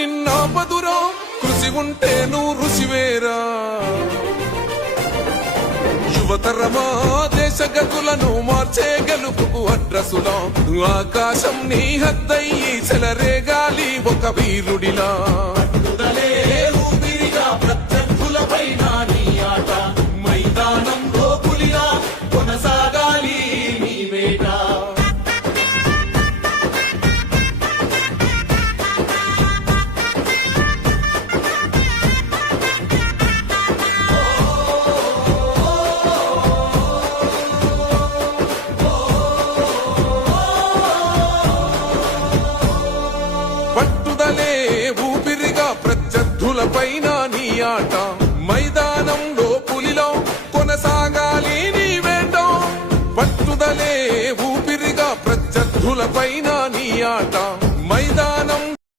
నిన్నాపదురా కృషి ఉంటే నువ్వు రుచివేరా యువతరమా దేశ గతులను మార్చే గెలుపుకు అడ్రసులా ఆకాశం నీ హద్దయ్యి చెలరేగాలి ఒక వీరుడిలా ప్రత్యర్థులపైన నీ ఆట మైదానంలో పులిలా కొనసాగాలి నీ వేట పట్టుదలే ఊపిరిగా ప్రత్యర్థులపైన నీ ఆట